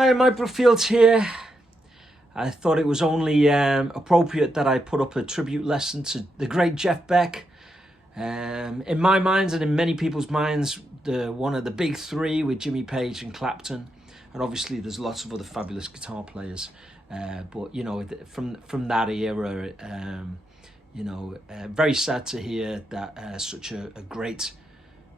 Hi, Microfields here. I thought it was only appropriate that I put up a tribute lesson to the great Jeff Beck. In my mind and in many people's minds, one of the big three with Jimmy Page and Clapton. And obviously there's lots of other fabulous guitar players. But, you know, from that era, very sad to hear that such a great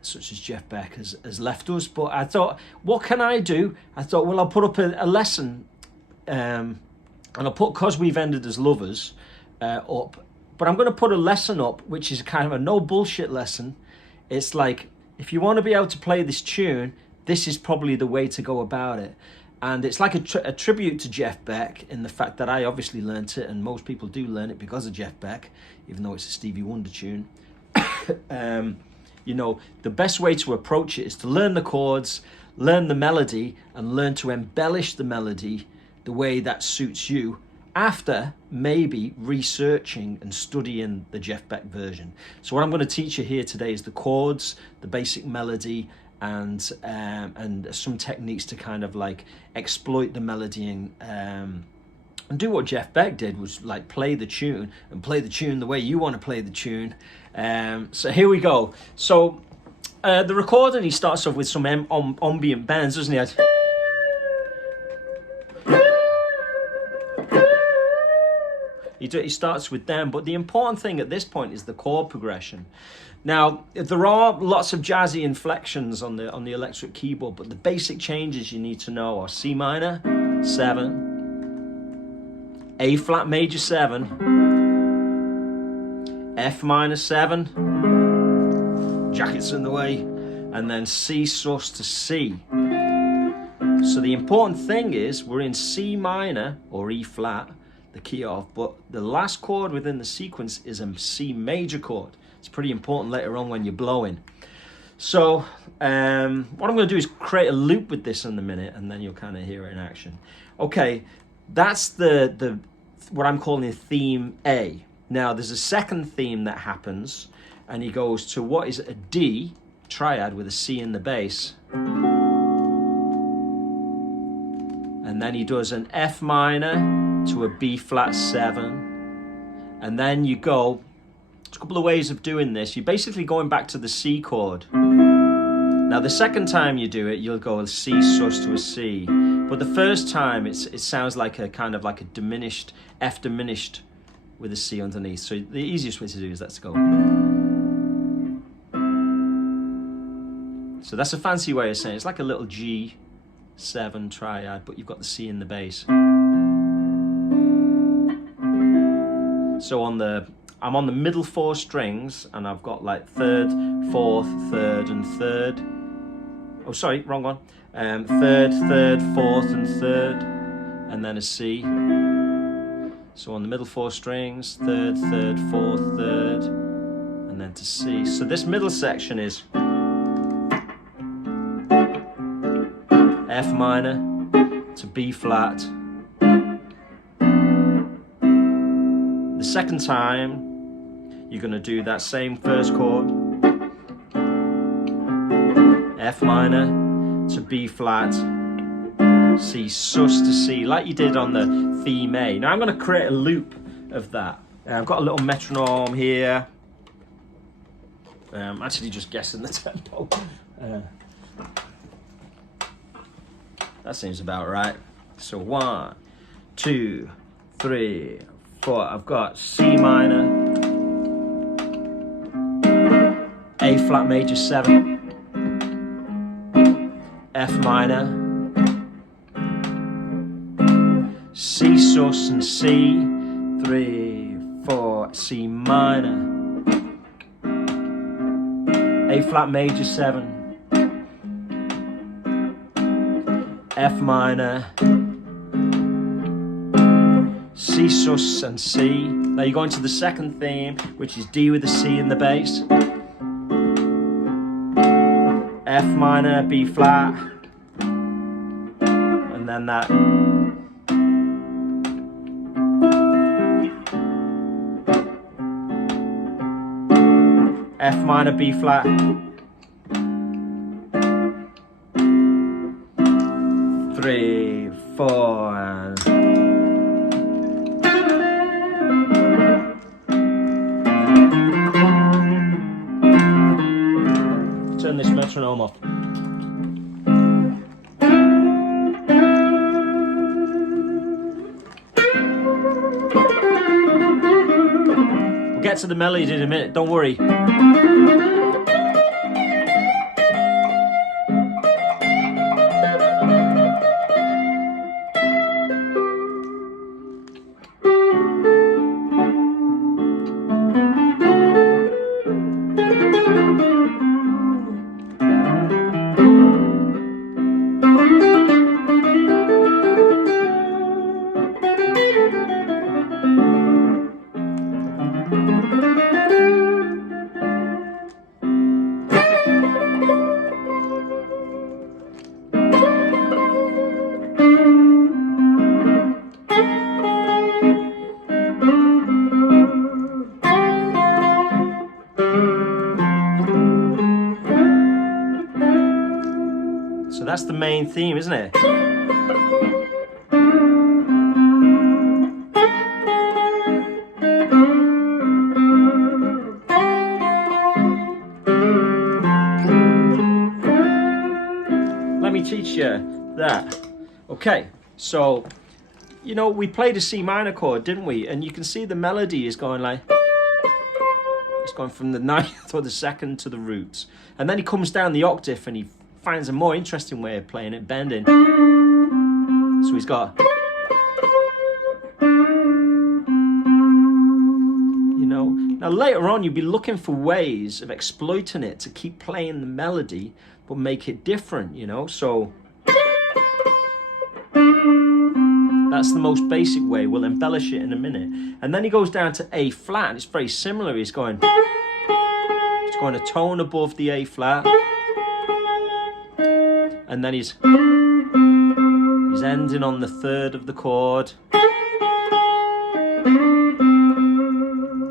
such as Jeff Beck has left us. But I thought, what can I do? I thought, well, I'll put up a lesson, and I'll put "Cause We've Ended as Lovers" up. But I'm going to put a lesson up, which is kind of a no bullshit lesson. It's like, if you want to be able to play this tune, this is probably the way to go about it. And it's like a tribute to Jeff Beck in the fact that I obviously learnt it, and most people do learn it because of Jeff Beck, even though it's a Stevie Wonder tune. You know, the best way to approach it is to learn the chords, learn the melody, and learn to embellish the melody the way that suits you, after maybe researching and studying the Jeff Beck version. So what I'm going to teach you here today is the chords, the basic melody, and some techniques to kind of like exploit the melody and do what Jeff Beck did, was like play the tune and play the tune the way you want to play the tune. So here we go. So the recording, he starts off with some ambient bends, doesn't he? He starts with them, but the important thing at this point is the chord progression. Now, there are lots of jazzy inflections on the electric keyboard, but the basic changes you need to know are C minor, 7, A flat major 7, F minor 7, jacket's in the way, and then C sus to C. So the important thing is we're in C minor or E flat, the key of, but the last chord within the sequence is a C major chord. It's pretty important later on when you're blowing. So what I'm going to do is create a loop with this in a minute, and then you'll kind of hear it in action. Okay, that's the what I'm calling theme A. Now there's a second theme that happens, and he goes to what is a D triad with a C in the bass. And then he does an F minor to a B flat 7. And then you go, there's a couple of ways of doing this. You're basically going back to the C chord. Now the second time you do it, you'll go a C sus to a C. But the first time it sounds like a kind of like a diminished, F diminished with a C underneath. So the easiest way to do is let's go. So that's a fancy way of saying it. It's like a little G7 triad, but you've got the C in the bass. So I'm on the middle 4 strings, and I've got like 3rd, 4th, 3rd, and 3rd. Oh, sorry, wrong one. 3rd, 3rd, 4th, and 3rd, and then a C. So on the middle 4 strings, 3rd, 3rd, 4th, 3rd, and then to C. So this middle section is F minor to B flat. The second time, you're going to do that same first chord, F minor to B flat, C sus to C, like you did on the theme A. Now I'm going to create a loop of that. I've got a little metronome here. I'm actually just guessing the tempo. That seems about right. So 1, 2, 3, 4. I've got C minor, A flat major 7, F minor, C sus and C, 3, 4, C minor, A flat major 7, F minor, C sus and C. Now you're going to the second theme, which is D with a C in the bass, F minor, B flat, and then that F minor, B flat, 3, 4, and... Turn this metronome off. We'll get to the melody in a minute, don't worry. So that's the main theme, isn't it? Let me teach you that. Okay, so, you know, we played a C minor chord, didn't we? And you can see the melody is going like... It's going from the ninth or the second to the roots. And then he comes down the octave and he finds a more interesting way of playing it, bending. So he's got... You know, now later on you'll be looking for ways of exploiting it to keep playing the melody, but make it different, you know? So... That's the most basic way. We'll embellish it in a minute. And then he goes down to A flat, and it's very similar. He's going a tone above the A flat. And then he's ending on the third of the chord.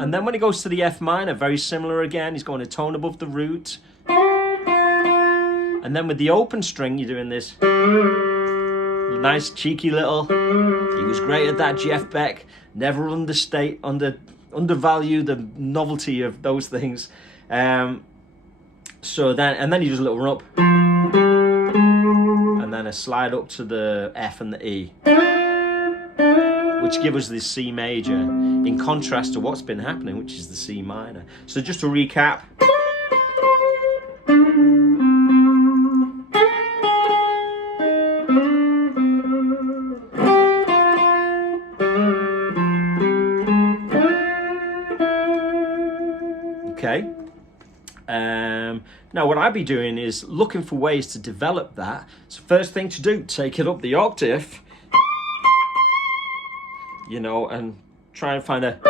And then when he goes to the F minor, very similar again. He's going a tone above the root. And then with the open string, you're doing this nice cheeky little... He was great at that, Jeff Beck. Never undervalue the novelty of those things. So then he does a little run up. And then a slide up to the F and the E, which give us the C major, in contrast to what's been happening, which is the C minor. So just to recap. Okay. Now what I'd be doing is looking for ways to develop that. So first thing to do, take it up the octave, you know, and try and find a...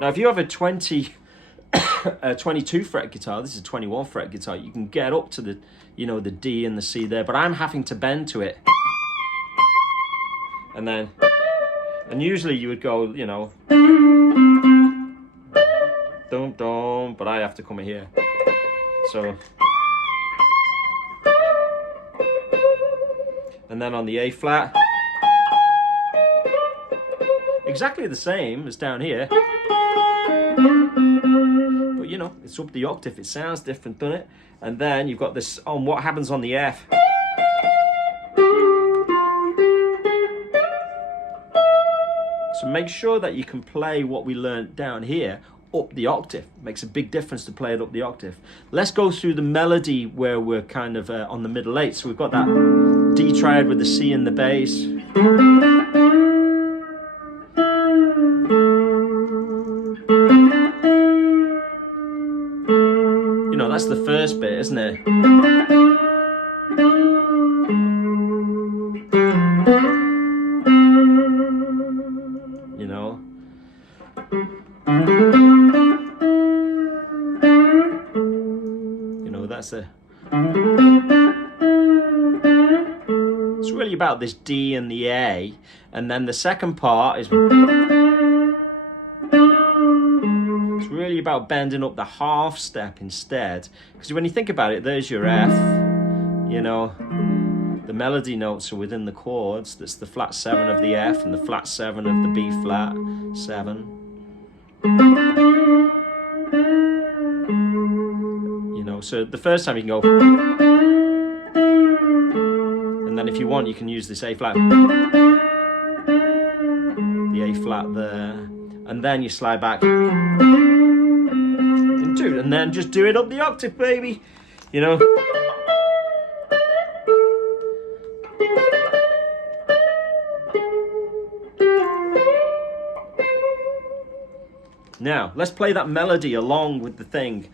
Now if you have a 22 fret guitar, this is a 21 fret guitar, you can get up to the, you know, the D and the C there, but I'm having to bend to it. And usually you would go, you know, dum dum, but I have to come in here. So, and then on the A flat, exactly the same as down here, but you know, it's up the octave, it sounds different, doesn't it? And then you've got this on what happens on the F. So make sure that you can play what we learned down here up the octave. It makes a big difference to play it up the octave. Let's go through the melody where we're kind of on the middle eight. So we've got that D triad with the C in the bass. You know, that's the first bit, isn't it? You know? That's a... It's really about this D and the A, and then the second part is... It's really about bending up the half step instead, because when you think about it, there's your F, you know, the melody notes are within the chords. That's the flat 7 of the F and the flat 7 of the B flat 7. You know, so the first time you can go, and then if you want, you can use this A flat, the A flat there, and then you slide back into it, and then just do it up the octave, baby. You know. Now, let's play that melody along with the thing.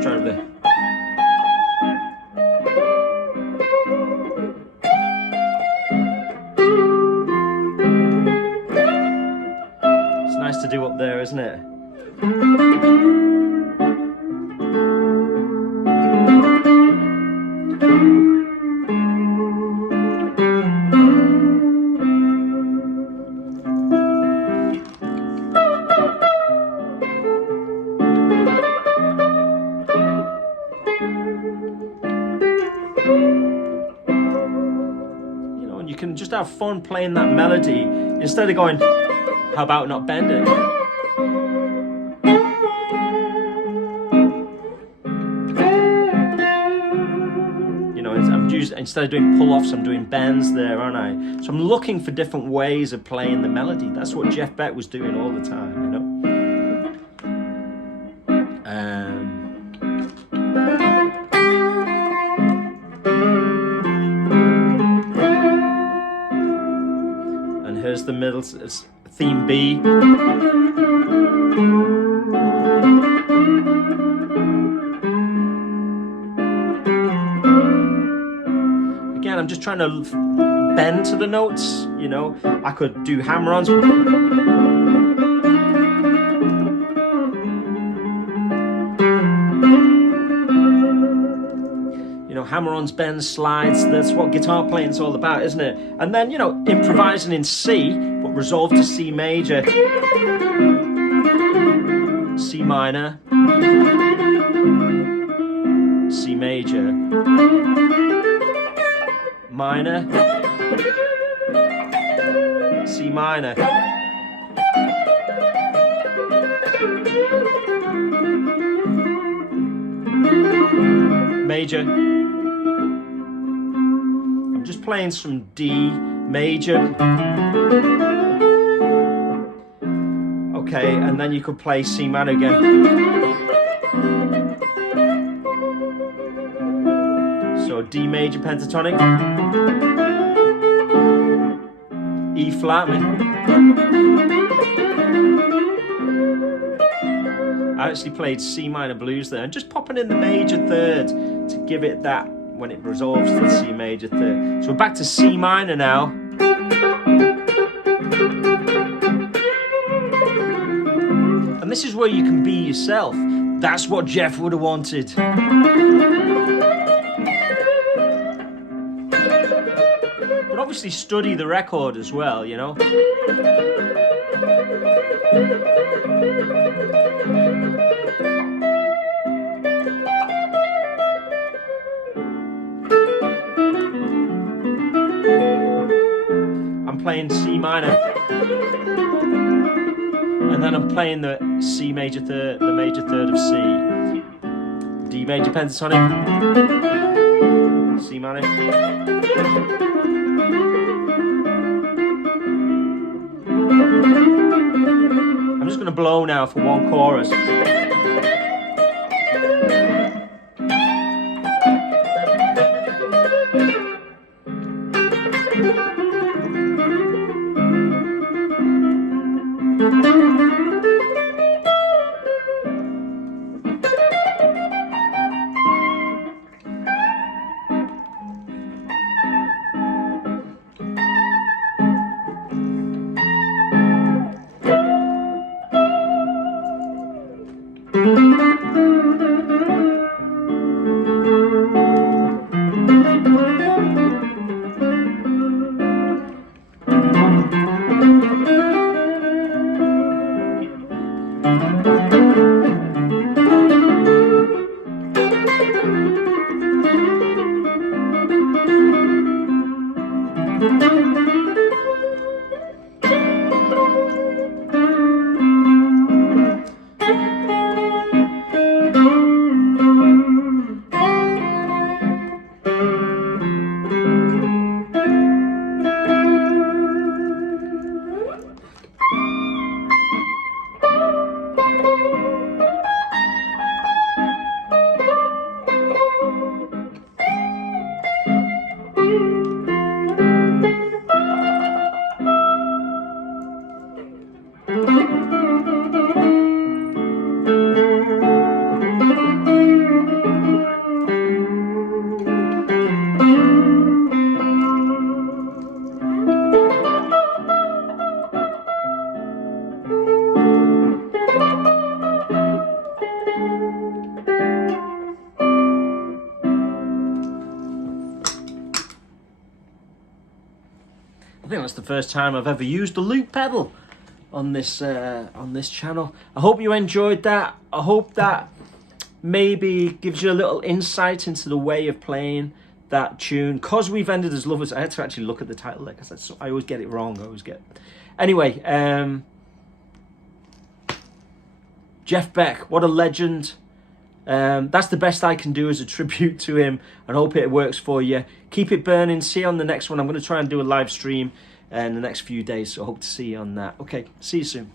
Try with the... to do up there, isn't it? You know, and you can just have fun playing that melody instead of going, how about not bend it? You know, instead of doing pull-offs, I'm doing bends there, aren't I? So I'm looking for different ways of playing the melody. That's what Jeff Beck was doing all the time, you know? And here's the middle, theme B. Again, I'm just trying to bend to the notes, you know. I could do hammer-ons. You know, hammer-ons, bends, slides, that's what guitar playing's all about, isn't it? And then, you know, improvising in C, but resolved to C major, C minor, C major, minor, C minor, major. I'm just playing some D major. Okay, and then you could play C minor again. So D major pentatonic, E flat. I actually played C minor blues there and just popping in the major third to give it that when it resolves to the C major third. So we're back to C minor now. And this is where you can be yourself. That's what Jeff would have wanted. But obviously study the record as well, you know. I'm playing C minor. And then I'm playing the C major third, the major third of C. D major pentatonic. C minor. I'm just going to blow now for one chorus. that's the first time I've ever used a loop pedal on this channel. I hope you enjoyed that. I hope that maybe gives you a little insight into the way of playing that tune. Cause We've Ended as Lovers. I had to actually look at the title there because I always get it wrong. Anyway, Jeff Beck, what a legend. That's the best I can do as a tribute to him, and hope it works for you. Keep it burning. See you on the next one. I'm going to try and do a live stream in the next few days, so I hope to see you on that. Okay, see you soon.